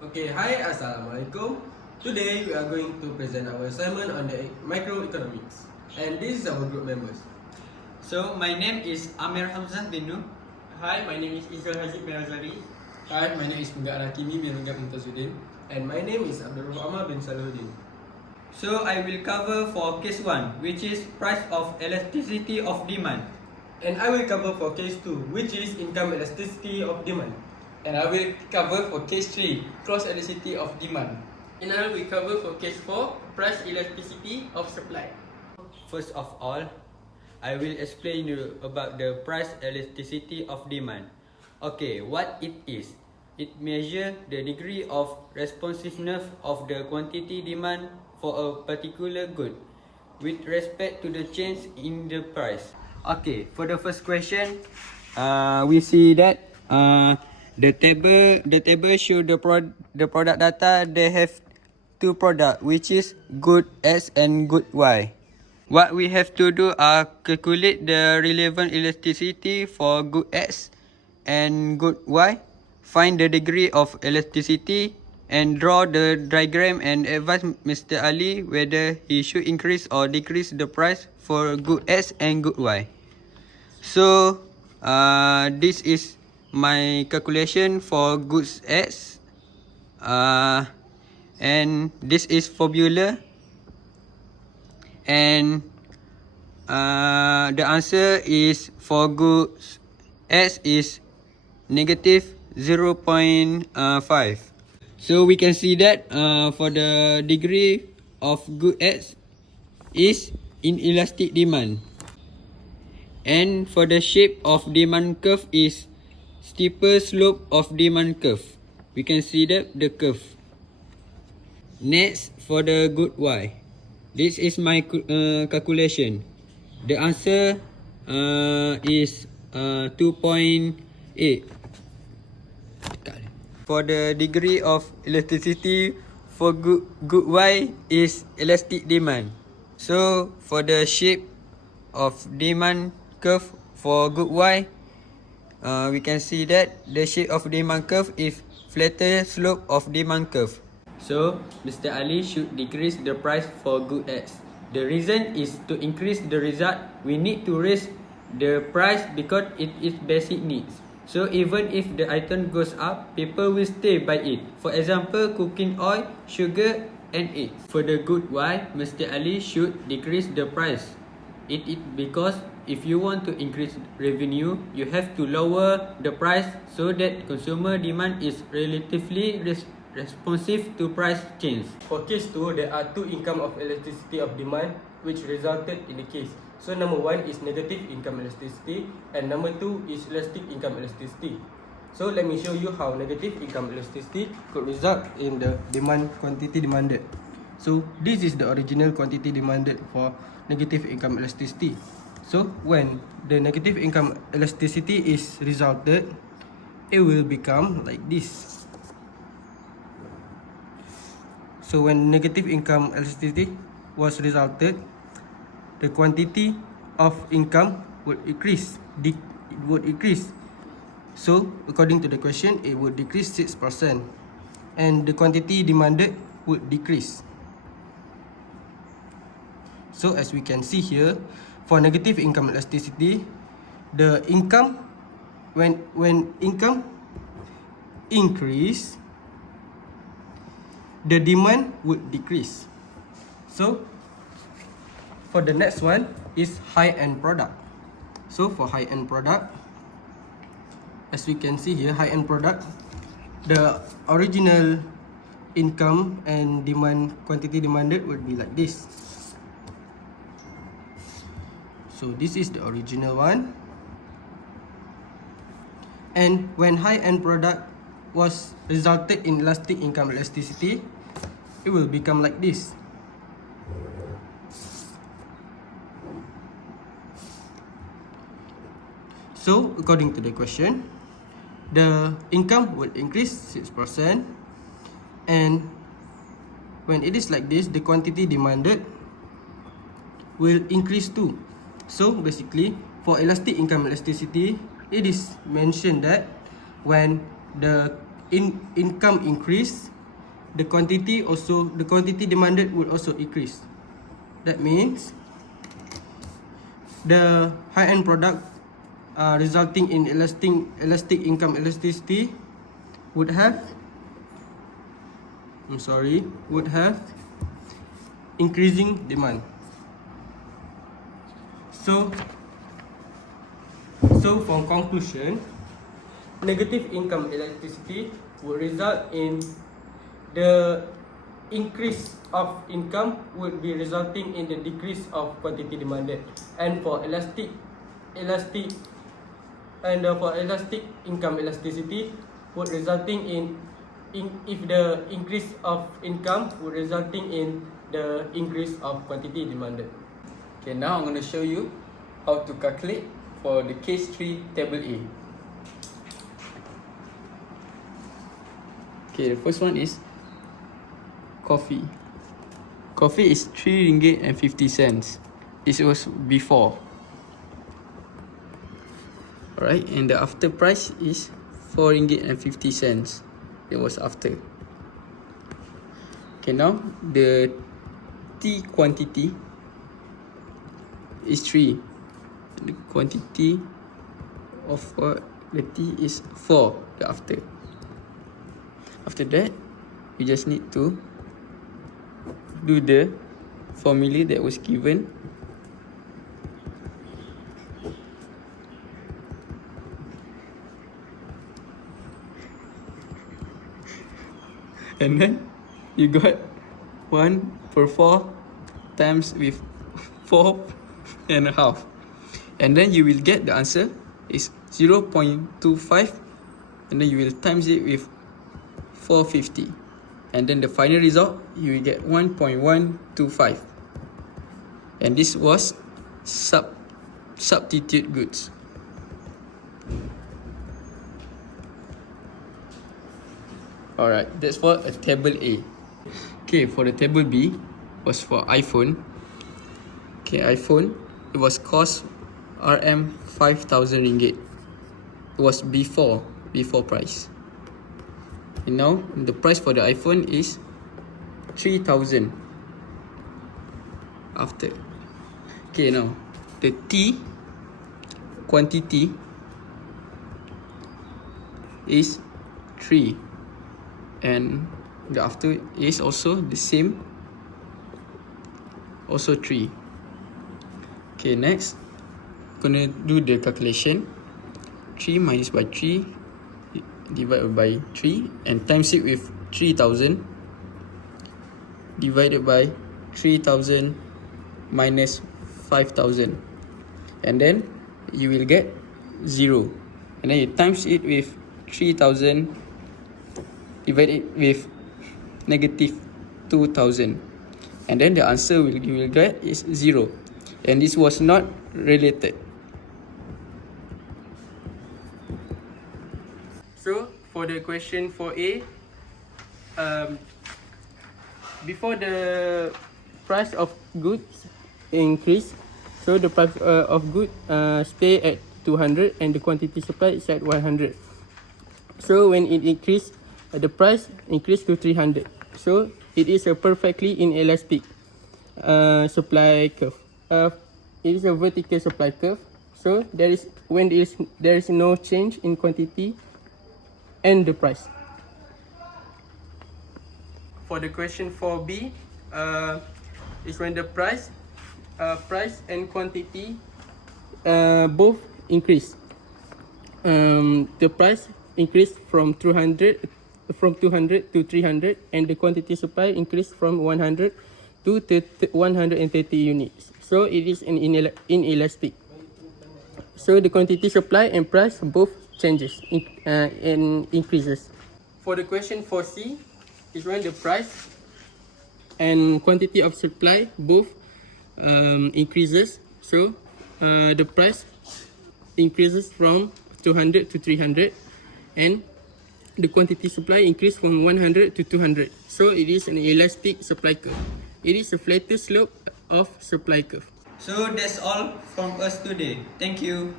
Okay, hi, Assalamualaikum. Today we are going to present our assignment on the microeconomics, and this is our group members. So my name is Amir Hamzah bin Nur. Hi, my name is IZZUL bin RAZALI. Hi, my name is MEGAT HAKIMI bin MUMTAZUDDin. And my name is ABDUL bin SALEHUDDin. So I will cover for case 1, which is price of elasticity of demand. And I will cover for case 2, which is income elasticity of demand. And I will cover for case 3, cross elasticity of demand. And I will cover for case 4, price elasticity of supply. First of all, I will explain you about the price elasticity of demand. Okay, what it is? It measures the degree of responsiveness of the quantity demand for a particular good with respect to the change in the price. Okay, for the first question, we see that the table show the product data. They have two product, which is good X and good Y. What we have to do are calculate the relevant elasticity for good X and good Y, find the degree of elasticity, and draw the diagram and advise Mr. Ali whether he should increase or decrease the price for good X and good Y. So this is my calculation for goods X, and this is formula, and the answer is for goods X is negative 0.5. So we can see that for the degree of good X is inelastic demand, and for the shape of demand curve is steeper slope of demand curve. We can see that the curve. Next, for the good Y, this is my calculation. The answer is 2.8. For the degree of elasticity for good Y is elastic demand. So for the shape of demand curve for good Y, we can see that the shape of demand curve is flatter slope of demand curve. So Mr. Ali should decrease the price for good X. The reason is to increase the result. We need to raise the price because it is basic needs. So even if the item goes up, people will stay by it. For example, cooking oil, sugar, and eggs. For the good Y, Mr. Ali should decrease the price. It is because if you want to increase revenue, you have to lower the price so that consumer demand is relatively responsive to price change. For case 2, there are two income of elasticity of demand which resulted in the case. So number 1 is negative income elasticity and number 2 is elastic income elasticity. So let me show you how negative income elasticity could result in the demand quantity demanded. So this is the original quantity demanded for negative income elasticity. So when the negative income elasticity is resulted, it will become like this. So when negative income elasticity was resulted, the quantity of income would increase. It would increase. So according to the question, it would decrease 6%, and the quantity demanded would decrease. So as we can see here, for negative income elasticity, the income when income increase, the demand would decrease. So for the next one is high-end product. So for high-end product, as we can see here, high-end product, the original income and demand quantity demanded would be like this. So this is the original one. And when high-end product was resulted in elastic income elasticity, it will become like this. So according to the question, the income will increase 6%, and when it is like this, the quantity demanded will increase too. So basically, for elastic income elasticity, it is mentioned that when the income increase, the quantity demanded would also increase. That means the high-end product resulting in elastic income elasticity would have increasing demand. So from conclusion, negative income elasticity would result in the increase of income would be resulting in the decrease of quantity demanded, and for elastic income elasticity would resulting in if the increase of income would resulting in the increase of quantity demanded. Okay, now I'm going to show you how to calculate for the case 3 table A. Okay, the first one is coffee. Coffee is 3 ringgit and 50 cents. This was before. Alright, and the after price is 4 ringgit and 50 cents. It was after. Okay, now the tea quantity is 3. The quantity of the tea is 4, the after. After that, you just need to do the formula that was given. And then you got 1/4 times with 4.5. And then you will get the answer is 0.25, and then you will times it with 450, and then the final result you will get 1.125, and this was substitute goods. Alright, that's for a table A. Okay, for the table B was for iPhone. Okay, iPhone, it was cost RM 5,000 ringgit. It was before price. And now the price for the iPhone is 3,000 after. Okay, now the tea quantity is 3, and the after is also the same, also 3. Okay, next gonna do the calculation. 3 minus by 3 divided by 3 and times it with 3,000 divided by 3,000 minus 5,000, and then you will get 0, and then you times it with 3,000 divided with negative 2,000, and then the answer you will get is 0, and this was not related. So for the question 4A, before the price of goods increase, so the price of goods stay at 200 and the quantity supply is at 100. So when it increased, the price increased to 300. So it is a perfectly inelastic supply curve. It is a vertical supply curve. So there is no change in quantity and the price. For the question 4B, is when the price and quantity both increase. The price increased from 200 to 300, and the quantity supply increased from 100 to 130 units. So it is an inelastic. So the quantity supply and price both changes and increases. For the question 4C, is when the price and quantity of supply both increases. So the price increases from 200 to 300, and the quantity supply increase from 100 to 200. So it is an elastic supply curve. It is a flatter slope of supply curve. So that's all from us today. Thank you.